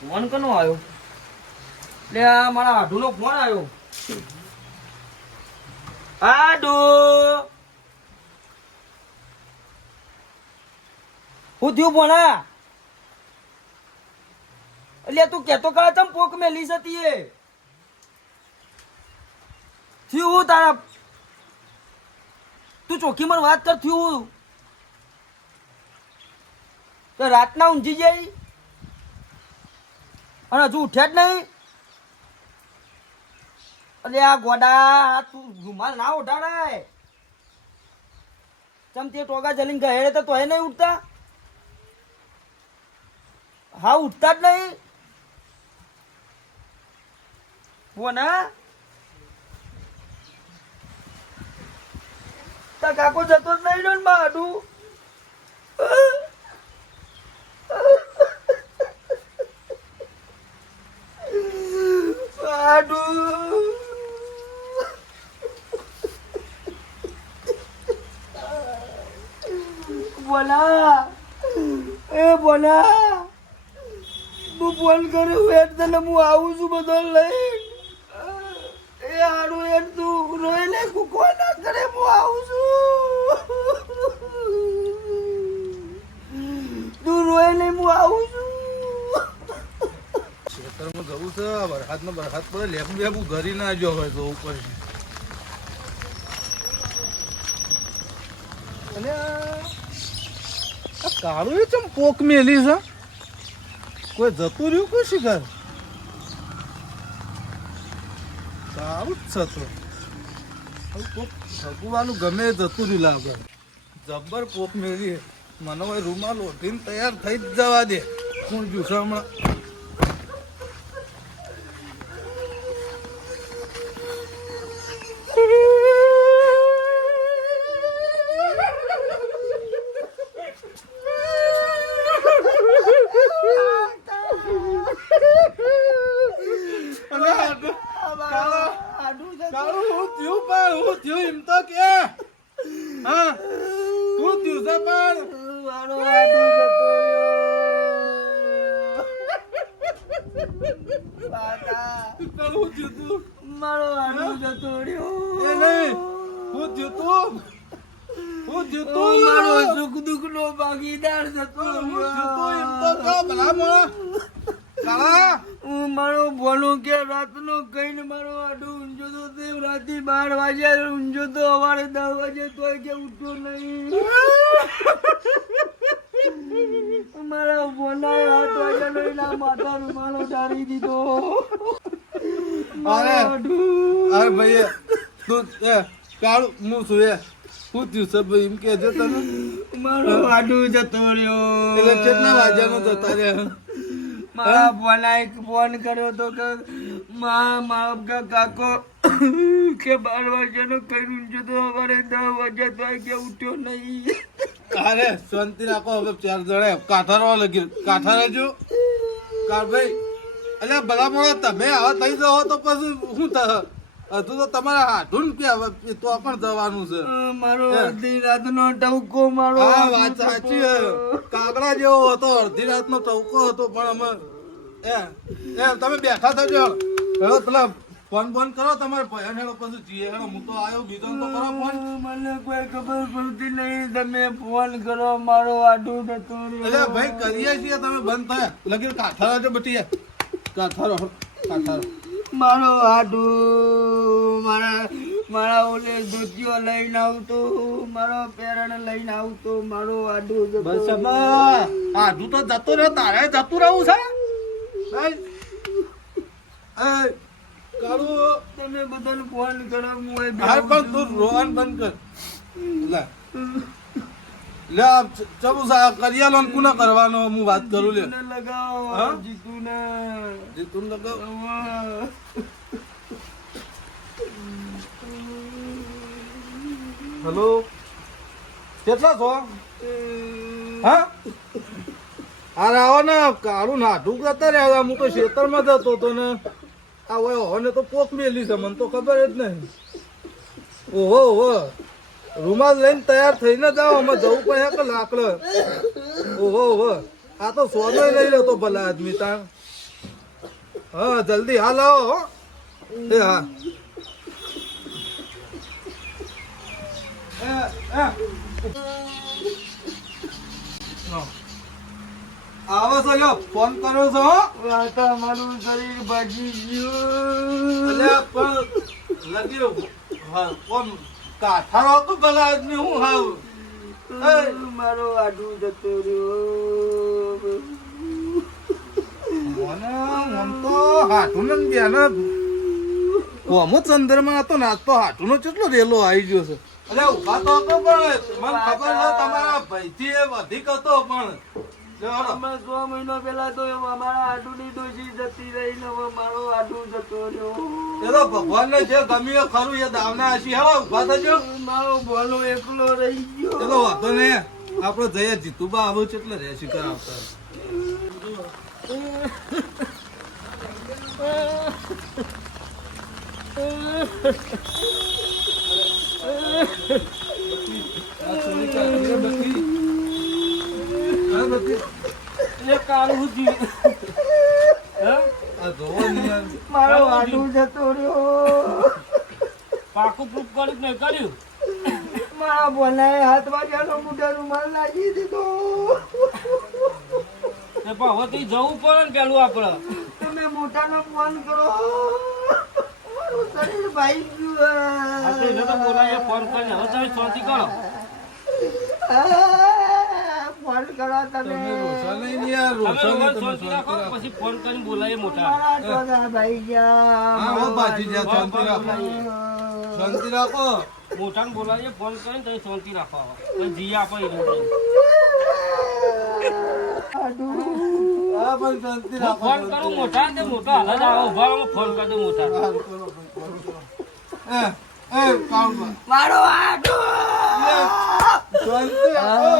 Phone કનો આવ્યો? એટલે આ મારા આઢુનો ફોન આવ્યો. આઢુ હું થયું ભણા? એટલે તું કેતો કરે તમ પોક મેલી જતી એ થયું હું તારા? તું ચોખ્ખી મને વાત કર. થયું તો રાતના ઊંઘી જાય અને હજુ ઉઠ્યા જ નહીં? અરે આ ગોડા તું રૂમાલ ના ઉઠાડાય. ચમ તે ટોગા જલીને ગહેડે તો તોય નહીં ઉઠતા? હા ઉઠતા જ નહીં. બોના તા કાકો જતો જ નહીં ને માડું. બોલા એ બોલા હું ફોન કર્યો એટલે હું આવું છું બધો લઈ. એ હારું એ તું રોઈ લે કુકો ના કરે હું આવું છું. તું રોઈ લે હું આવું છું. ખેતરમાં જવું છે વરસાદ પડે લેબુ બેબુ ઘરી ના જો હોય તો ઉપર અને આ કાળું એ ચમ પોક મેલી છે. કોઈ જતું રહ્યું કોઈ શિકાર સારું જ છે. તો પોક ભગવાનું ગમે જતું રહ્યું લાગે જબ્બર પોક મેલી. મને હવે રૂમાલ ઓઢીને તૈયાર થઈ જ જવા દે. કોણ જોશે હમણાં? મારો આડું જતો રહ્યો. મારો સુખ દુઃખ નો ભાગીદાર જતો મારો બોલો કે રાતનો કહીને મારો આડું ઊંઝો તો તે રાતે 12 વાગ્યા ઊંઝો તો સવારે 10 વાગે તોય કે ઉઠ્યો નહીં. મારા બોલા 8 વાગ્યા નહીં માથા રૂમાલો ડાળી દીધો. અરે ભાઈ તું કાળું હું છું એ શું થયું છે ભાઈ એમ કે છે તમે? મારો આડું જતો રહ્યો. એટલે કેટલા વાગ્યાનો જતા રહ્યા? મારા બોલા ફોન કર્યો તો કે મારા કાકો કે 12 વાગ્યાનો કઈ ઊંઝો તો સવારે 10 વાગ્યા તો કે ઉઠ્યો નહીં. અરે શાંતિ રાખો. હવે 4 જણા કાઠારો લગી કાઠા રહેજો ભાઈ. એટલે ભલા મોડા તમે હવે થઈ જાઓ તો પછી શું થાય? હજુ તો તમારા હાથું કે હવે તો પણ જવાનું છે. મારો અડધી રાતનો ટવકો મારો. હા વાત સાચી. કાગડા જેવો હતો. અડધી રાતનો ટવકો હતો પણ અમે તમે બેઠા થજો. હેલો પેલા ફોન કરો તમારે ભયન હેડો પછી જીએ હેડો. હું તો આવ્યો બીજો તો કરો ફોન. મને કોઈ ખબર પડતી નહીં. તમે ફોન કરો. મારો આડું જતો રહ્યો. એટલે ભાઈ કરીએ છીએ તમે બંધ થયા લગી કાઠા રહેજો બટી. કાઠારો મારો આડું મારા ઓલે ધોતીઓ લઈને આવતો. મારો પેરણ લઈને આવતો. મારો આડું બસ આડું તો જતો રહ્યો. તારે જતું રહું છે. તમે બધાને ફોન કરો. પણ તું રોવાનું બંધ કર. લે ચબુ કરિયાલો કુના કરવાનો હું વાત કરું. લે લગાવો જીતું લગાવ. હેલો કેટલા છો? હા અરે આવો ને કાળું નાઠું કરતા રહ્યા. હું તો ખેતરમાં જતો હતો ને આ હોય તો પોક મેલી છે. મને તો ખબર જ નહીં. ઓહો રૂમાલ લઈને તૈયાર થઈને જાઓ. અમે જવું પડે કે લાકડ. ઓહો આ તો સોનો લઈ લેતો ભલા આદમી તાણ. હા જલ્દી હાલ આવો હો. એ હા આવો છો લ્યો ફોન કર્યો છો હો? વાતા મારું શરીર ભાગી ગયું. અલ્યા પણ લગ્યું હા કોણ કાઠારો હતો પેલા આદમી હું હાવ મારો આડું જતો રહ્યો. મને આમ તો હાથું ને બેન કોમો ચંદ્રમાં હતો ને આજ તો હાથું નો કેટલો રેલો આવી ગયો છે. અરે ઉભા તો હતો પણ મને ખબર છે તમારા ભાઈથી એ વધીક હતો પણ જો હાલો. અમે 6 મહિના પહેલા તો અમારા આડુની ડોસી જતી રહી ને હવે મારો આડું જતો રહ્યો. એ તો ભગવાનને જે ગમ્યું એ ખરું એ દાવના હશી. હાલો ઉભા થજો. મારો ભલો એકલો રહી ગયો. ચલો વાંધો ને આપડે જઈએ જીતુબા આવું છે એટલે રેસી કરાવતા મારો આડું જતો રહ્યો. પાકું પ્રૂફ કર્યું કે નહીં કર્યું? મારા બોલાએ હાથ વાગ્યાનો મોઢા રૂમાલ લાગી દીધો. તે પણ હવે તો જવું પડે ને પેલું આપડે. તમે મોટાનો ફોન કરો. મારું શરીર ભાઈ આ તો એને તો ગયું. બોલાય ફોન કરીને હવે તમે શાંતિ કરો. ફોન કરો તમે. તમે રોશન નહીં યાર તમે રોશન રોજ તમે શાંતિ રાખો પછી ફોન કરીને બોલાય મોટા. મારા ટોળા ભાઈ ગયા. હા હો બાજી જા શાંતિ રાખો શાંતિ રાખો. મોટાને બોલાવીએ ફોન કરીને તમે શાંતિ રાખો. હવે પછી જી આપો એ લોકો. હા પણ શાંતિ હું રાખો ફોન કરું મોટા ને મોટો હાલ જ આવો ઉભા રહો, ફોન કરી દો મોટા. હારું, કરો ભાઈ, કરો. એ કામમાં મારો આડું. શાંતિ રાખો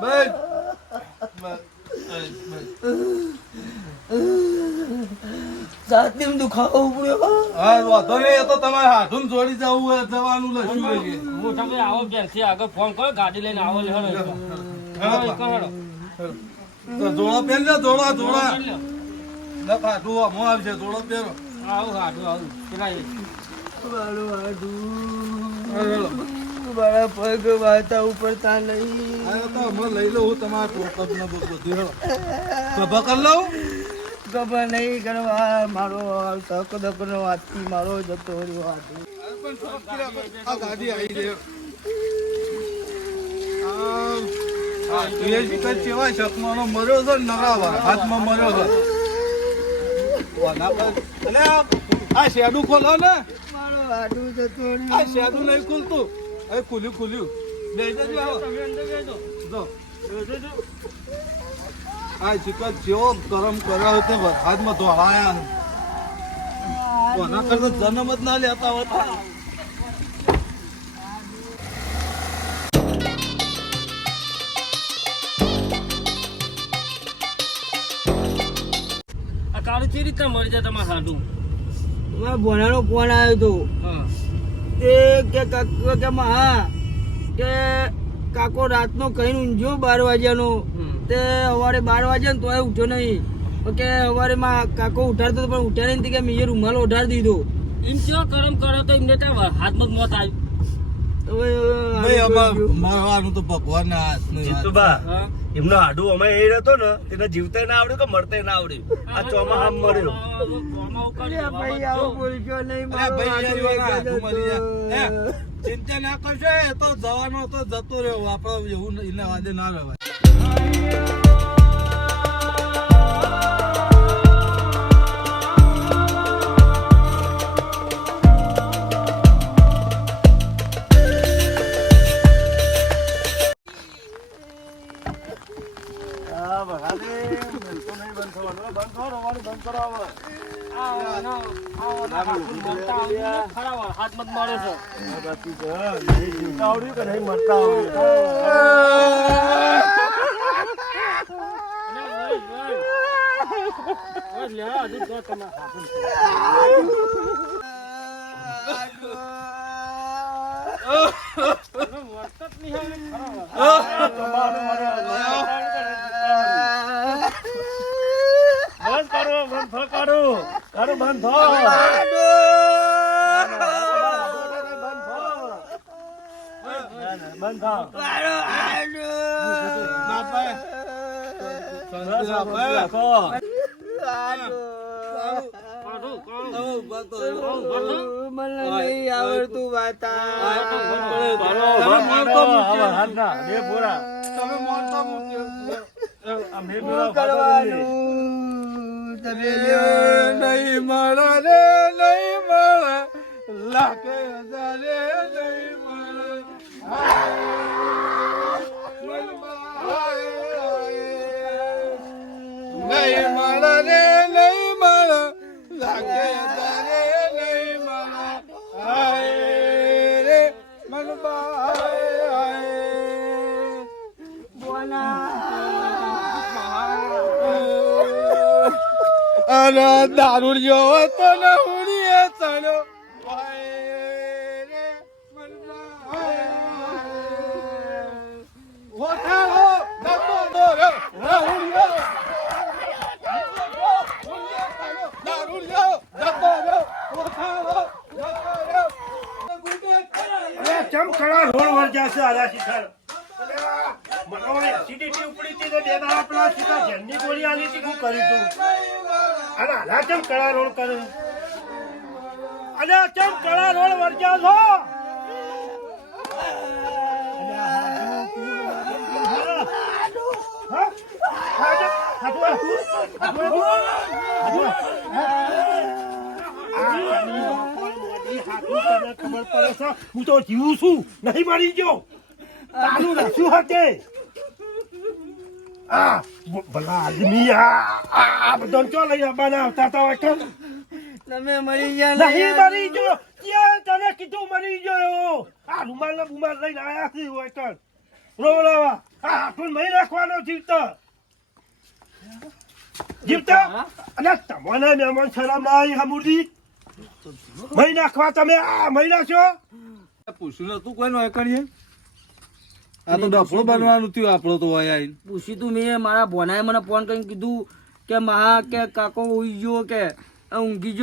બસ છાતીમાં દુખાવો પડ્યો. હા વાંધો નહીં એ તો તમારે હાથું જોડી જવું હોય જવાનું લશું લઈએ મોટા ભાઈ આવો બેનથી આગળ ફોન કરો, ગાડી લઈને આવો લે હેડો. હેડો, હેડો. તો જોડો પહેર લે જોડા જોડા હેડો. લખાતું અમો આવશે જોડો પહેરો આવું હાડું આવું પેલા એ. મારો આડું. હાલો. મારા પગ વાતા ઉપરતા નહીં. આ તો અમે લઈ લઉં તમારા ટોકપ ને બધું હેડો ખભા કરી લઉં ખબર નહીં કરવા મારો તક દકનો હાથથી મારો જતો રહ્યો આડું. પણ શાંતિ રાખો. આ ગાડી આવી છે આ તુએ શિકાર કેવા શકમાનો મર્યો છે ને નરાવા હાથમાં મર્યો છે વાના પર અલે આ શેડું ખોલો ને મારો આડું જતો આ રહ્યો. શેડું નહીં ખુલતું એ ખુલ્યું લઈ જજો આવો. તમે અંદર બેસો. જો આ શિકાર જેવો ગરમ કર્યો હતો હાથમાં ધોળાયા કોના કરતા જન્મ જ ના લેતા હોતા આ કાળું કેવી રીતના મળી જાય તમારે હાડું? મારા ભોણાનો ફોન આવ્યો હતો. હા. તે કે કાકો કે હા કે કાકો રાતનો કહીને ઊંઘ્યો 12 વાગ્યાનો. તે સવારે 12 વાગ્યા ને તોય ઉઠ્યો નહીં. કે સવારે માં કાકો ઉઠાડતો હતો પણ ઉઠ્યા નહીં. કે મેં રૂમાલ ઉઠાડી દીધો. એમ કેવો કરમ કરો તો એમને ત્યાં હાથમાં જ મોત આવ્યું. ભાઈ અમાર મરવાનું તો ભગવાન હાથનું જીતુબા હા? એમનો હાડું અમે એ રહેતો ને તેને જીવતા ના આવડ્યું કે મળતા ના આવડ્યું આ ચોમા આમ મળ્યો ચોમા ઉકાળી અરે ભાઈ આવું બોલશો નહીં. અરે મારો ભાઈ આડું યાર, એક જ હાથું મળી જાય. હતું. ચિંતા ના કરશો એ તો જવાનો તો જતો રહ્યો આપડે એવું એને વાદે ના રહેવાય હાથમાં જ મળે છે. આવડ્યું કે નહીં મળતા બસ કરો બંધ થો કાઢો બંધ થો બંધ થો મને નહીં આવડતું વાતા કરવાનું તમે નહીં મળે રે નહીં મળે લાખે હજારે નહીં મળે નહીં મળે રે નહીં મળે લાખે હજારે નહીં મળે હાય રે મનબા અને દારૂ જેવો તો ન હુડીએ ચડ્યો હાય રે મનબા ઓઠાળો નતો દોર્યો રાહુડિયો દારૂ જેવો નતો રહ્યો ઓઠાળો નતો રહ્યો ચમ કડા રોડ વર જાશે આલા શિખર મને એસિડિટી ઉપડી હતી તો દેના આપણા સીધા જન્ની ગોળી આલી હતી હું કરી તું અને આલા ચમ કડા રોડ કરે અને ચમ કડા રોડ વર જાશો ખબર પડે છે હું તો જીવું છું નહીં મરી ગયો તારું રસ્યું હતે ભલા આદમી આ બધો ચો લઈ આવવાના આવતા હતા વખત તમે મરી ગયા નહીં મરી ગયો ક્યાં તને કીધું મરી ગયો આ રૂમાલ ને બુમાલ લઈને આયા છે વખત રોલાવા આ હાથું નહીં રાખવાનો જીવતા અને તમને મહેમાન શરમ ના આવી હમુરદી મહી નાખવા તમે આ મહી નાખશો પૂછ્યું નતું કોઈ નો કરીએ આ તો ડફળો બનવાનું થયું આપણો તો આઈને પૂછ્યું તું મેં મારા ભોનાએ મને ફોન કરીને કીધું કે મહા કે કાકો ઉઈ ગયો કે ઊંઘી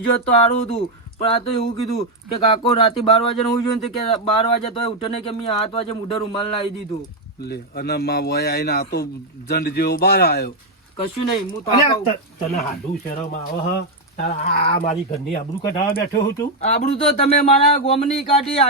ગયો તો સારું હતું પણ આ તો એવું કીધું કે કાકો રાતે 12 વાગે ઉઈ ગયો ને કે 12 વાગે તો ઉઠે ને કે મેં 7 વાગે મુઢા રૂમાલ લાવી દીધો લે અને માં વય આઈને આ તો જંડ જેવો બહાર આવ્યો કશું નહીં હું તો તને હાડું શરમ આવે હ તારા મારી ઘરની આબરૂ કઢાવા બેઠો હું તું આબરૂ તો તમે મારા ગોમની કાઢી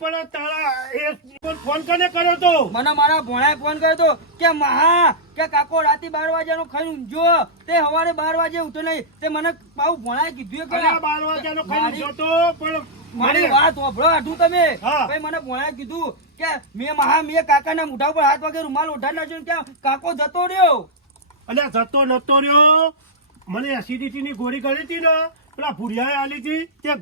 પણ તારા એ ફોન કને કર્યો તો મને મારા ભોણાએ ફોન કર્યો તો કે મહા કે કાકો રાતે 12 વાગ્યાનો ખાઈને ઊંઘજો તે સવારે 12 વાગે ઉઠો નહીં તે મને પાછું ભોણાએ કીધું કે 12 વાગ્યાનો ખાઈ ગયો તો પણ મારી વાત વાપરો આટલું તમે હા. ભાઈ મને ભોણાએ કીધું કે મેં કાકાના મોઢા ઉપર 7 વાગે રૂમાલ ઉઠાડી નાખ્યો કે કાકો જતો રહ્યો અને જતો નતો રહ્યો મને એસિડિટી ની ગોળી કરી હતી ને પેલા ભૂરિયાએ આલી હતી તે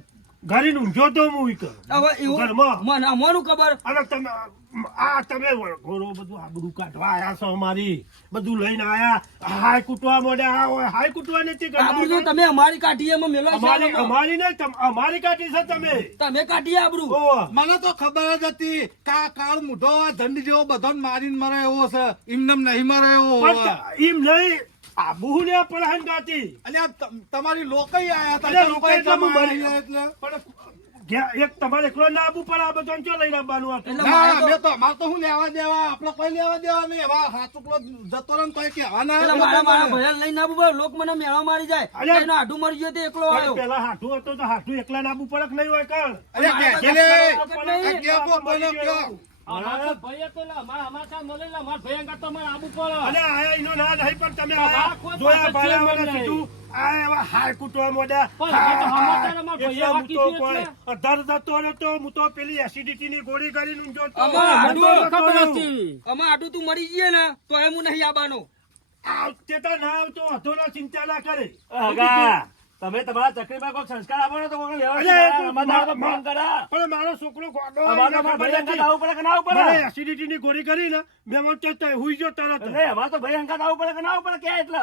ઘરે ઊંઘ્યો તો હું હવે એવું મને અમારું ખબર અને તમે ઘોરો બધું આબરૂ કાઢવા આયા છો અમારી બધું લઈને આયા હાય કૂટવા મોડ્યા હાય કૂટવા નથી આબરૂ તો તમે અમારી કાઢી એમાં મેલો અમારી નહીં અમારી કાઢી છે તમે કાઢી આબરૂ મને તો ખબર જ હતી કે આ કાળ મૂઢો આ ધંડ જેવો બધો મારીને મરે એવો છે એમનેમ નહીં મરે એવો એમ નહીં આબુ ને પણ ગાતી અને તમારી લોકો આયા હતા અરે લોકો એટલે એક તમારે એકલો ના આબુ પણ આ બધો ચો લઈને આવવાનું હતું અમારે તો શું લેવા દેવા આપડે કોઈ લેવા દેવા નહીં એવા હાથ ઉપલો જતો રહે કોઈ કહેવાના મારા ભયલ લઈને આવું લોક મને મેળો મારી જાય એનો હાડું મરી ગયો તે એકલો આવ્યો પેલા હાથું હતો તો હાથું એકલા ના આબુ પડક નહીં હોય કણ અને આયા એનો ના નહીં પણ તમે જોયા ભાડા મને કીધું આ એવા હાય કૂટવા મોડા અધાર જતો નતો હું તો પેલી એસિડિટી ની ગોળી કરીને ઊંઘ્યો તો આટું તું મરી ગયે ને તો એમ હું નહીં આવવાનો આવતે તો ના આવતો હતો ના ચિંતા ના કરે તમે તમારા ચકરીમાં કોઈ સંસ્કાર આપો ને તો કોઈ પણ મારો છોકરો ગોડો એસિડિટી ની ગોળી કરી ને મેં હુઈ ગયો તરત અમારે તો ભાઈ અંકાત આવવું પડે કે ના આવવું પડે ક્યાં એટલે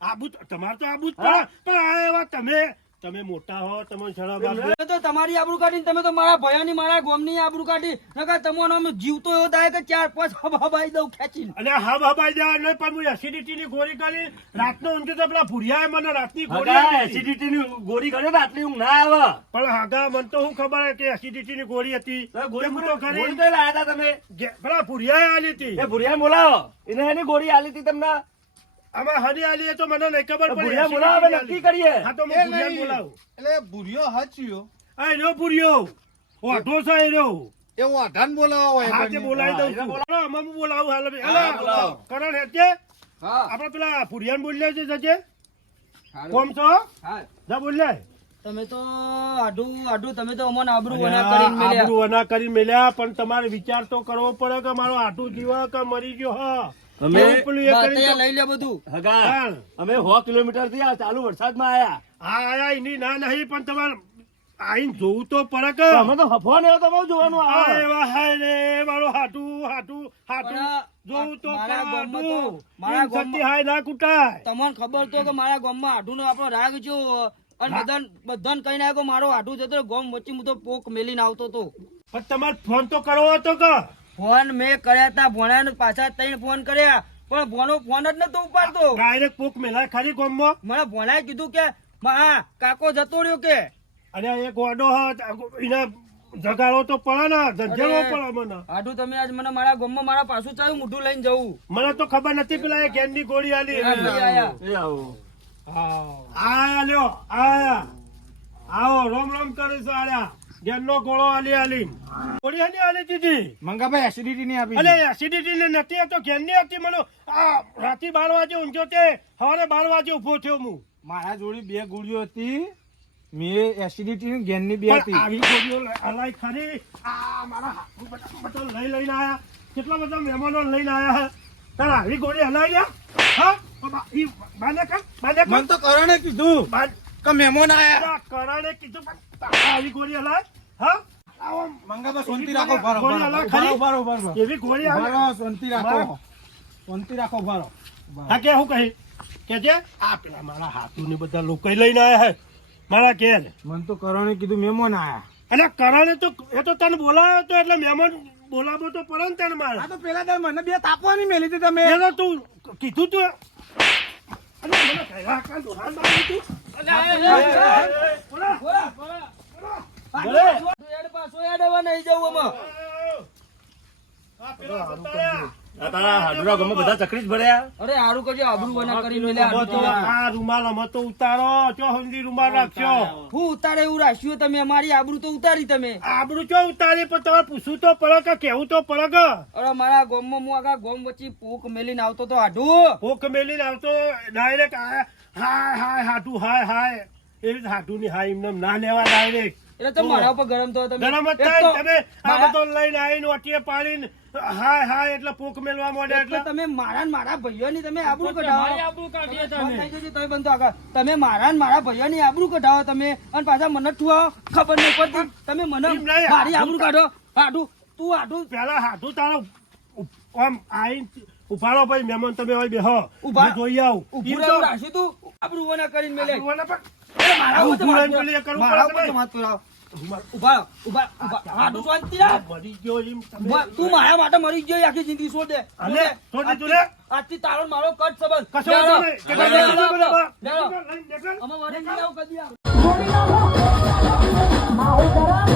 આબુ તમારે તો આબુ જ પડે પણ આ એવા તમે તમે મોટા હો તમે છડા બાપ તમે તો તમારી આબરૂ કાઢી તમે તો મારા ભયાની મારા ગોમની આબરૂ કાઢી નકર તમને આમ જીવતો એવો થાય કે 4-5 હબાઈ દઉં ખેંચીને અને હા બાબા જા નહીં પણ હું એસિડિટી ની ગોળી કરી રાતનો ઊંઘ્યો તો પેલા ભૂરિયાએ મને રાતની ગોળી હગા આપી. એસિડિટી ની ગોળી કર્યો તો આટલી ઊંઘ ના આવે પણ હાગા મને તો શું ખબર કે એસિડિટી ની ગોળી હતી તો ગોળી હું તો ગોળી ખરી તો લાયા હતા તમે પેલા ભૂરિયાએ આલી હતી એ ભુરિયા બોલાવો એને એની ગોળી આલી હતી તમને આમાં હરી આલી તો મને નહીં ખબર પડી ભુરિયા બોલાવો હવે નક્કી કરીએ હા તો એ હું ભૂરિયાને નહીં. બોલાવું એટલે ભૂરિયો હાચ્યો આ એનો ભૂરિયો ઓઢો છે એનો એ વાઢાને બોલાવો હોય હા તે બોલાવી દઉં છું બોલાવો આમાં હું બોલાવું હાલ હવે. હાલો, બોલાવો. કરણ હેચે હા આપણે પેલા ભૂરિયાને બોલ્યા છે જજે હારું. કોમ છો હા જા બોલ્યા તમે તો આઢું તમે તો અમને આબરૂ વના કરીને મેલ્યા આબરૂ વના કરી મેલ્યા પણ તમારે વિચાર તો કરવો પડે કે મારો આટું જીવા કે મરી ગયો હા અમે એવું પેલું એ બાતે કરીને તો- લઈ લે બધું હગા ચાલ. અમે 100 કિલોમીટર થી આ ચાલુ વરસાદમાં આયા હા આયા એની ના નહીં પણ તમારે આઈને જોવું તો પડે કે તો અમે તો હફો ને તો બહુ જોવાનું આ આવે એવા હાય રે મારો હાટું પણ જોવું તો મારા પડે, ગામમાં તો- હાટું. મારા એમ ગામમાં- સતી હાય ના કૂટાય તમને ખબર તો કે મારા ગામમાં આઢુનો આપણો રાગ જો અને બધાને કઈ નાખ્યો મારો આઢું જતો રહ્યો. ગામ વચ્ચે હું તો પોક મેલીને આવતો હતો પણ તમારે ફોન તો કરવો હતો કે ફોન મેં કર્યા તા ભોણાને પાછા 3 ફોન કર્યા પણ ભોણો ફોન જ નતો ઉપાડતો ડાયરેક્ટ પોક મેલાય ખરી ગામમાં મને ભોણાએ કીધું કે હા કાકો જતો રહ્યો કે અને એક વાડો એને જગાડો તો પડે ને જજેવો પડે મને આઢું તમે આજ મને મારા ગામમાં મારા પાછું ચાલ્યું મોઢું લઈને જવું મને તો ખબર નથી પેલા એ ગેનની ગોળી આલી આયા. એ આવો આયા લ્યો આયા આવો રોમ રોમ કરે છે આયા ગેનનો ગોળો આલી ગોળી આલી આલી દીધી મંગાભાઈ એસિડિટી ની આપી અલે એસિડિટી ને નથી તો ગેનની હતી મને આ રાતી 12 વાગે ઊંઘ્યો તે સવારે 12 વાગે ઉભો થયો હું મારા જોડી 2 ગોળીઓ હતી મેં એસિડિટી ની ગેનની 2 પણ હતી આવી ગોળીઓ અલાય ખરી આ મારા હાથું બધા લઈને આયા કેટલા બધા મહેમાનો લઈને આયા તાર આવી ગોળી હલાઈ ગયા હા બાને મને તો કરણે કીધું કે મહેમાન આયા કરાણે કીધું પણ આવી ગોળી હલાય હા આવો મંગાભાઈ શાંતિ રાખો ભારો ગોળી હલાય ખરી ભારો એવી ગોળી આવે ભારો શાંતિ રાખો શાંતિ રાખો ભારો હા કે હું કહી કે છે આ પેલા મારા હાથું ને બધા લોકો લઈને આયા હે મારા ઘેર મને તો કરણે કીધું મહેમાન આયા અને કરાણે તો એ તો તને બોલાવ્યો તો એટલે મહેમાન બોલાવો તો પડે ને તને મારે આ તો પેલા દર મને 2 તાપવાની મેલી હતી તમે એ તો તું કીધું તું અને મને કહેવા કાં દોહાન મારી તું પાછો યાદ આવવા નહીં જવું અમે આ પેલા બતાયા. આ તારા હાડુરા ગામમાં બધા ચકરી જ ભર્યા અરે હારું કરજો આબરૂ વના કરીને લે હવે તો આ રૂમાલ અમે તો ઉતારો ચો સુધી રૂમાલ રાખશો હું ઉતારે એવું રાખ્યું તમે અમારી આબરૂ તો ઉતારી તમે આબરૂ ચો ઉતારી પણ તમારે પૂછવું તો પડે કે કેવું તો પડે કે અરે મારા ગામમાં હું આખા ગામ વચ્ચે પોક મેલીને આવતો તો આઢું ભૂખ મેલીને આવતો ડાયરેક્ટ હાય હાય હાટું હાય એવી હાટું ની હાય એમને ના લેવા ડાયરેક્ટ એટલે તમે મારા ઉપર ગરમ થયો તમે ગરમ જ એક થાય તો ને તમે આ મારા- બધો લઈને આવીને ઓટીએ પાડીને હાય એટલે પોક મેલવા માંડ્યા એટલે એટલે તમે મારા ને મારા ભાઈઓની તમે આબરૂ મારી કઢાવો આબરૂ કાઢીએ બંધ તમે થઈ જજો, તમે બંધ તો આગળ. તમે મારા ને મારા ભાઈઓની આબરૂ કઢાવો તમે અને પાછા મને ઠુઆવો ખબર નહીં પડતી તમે મને એમ નહીં, મારી આબરૂ કાઢો આઢું તું આઢું પેલા હાથું તારા આમ આવીને ઉભારો ભાઈ મહેમાન તમે હોય બેહો ઉભા- હું જોઈ આવું ઊભું એમ રહેવું તો રાખ્યું તું આબરૂ વના કરીને મેલે આબરૂવાના પણ અરે મારા ઉપર ઊભું તમારે રહીને પેલી એ કરવું મારા પડે ઉપર કે તમારે તોડાવો. ઉભા ઉભા આઢું શાંતિ રાખ. મરી ગયો એમ તમે ઉભા, તું મારા માટે મરી ગયો આખી જિંદગી છોડ દે અને છોડ દે તું રે. આજથી તારો ને મારો કટ સંબંધ કશો વાંધો નહીં. લેડો, લેડો, લેડો, લેડો. નીકળ, નીકળ. અમે વળી નહીં આવું કદી આવું. મારું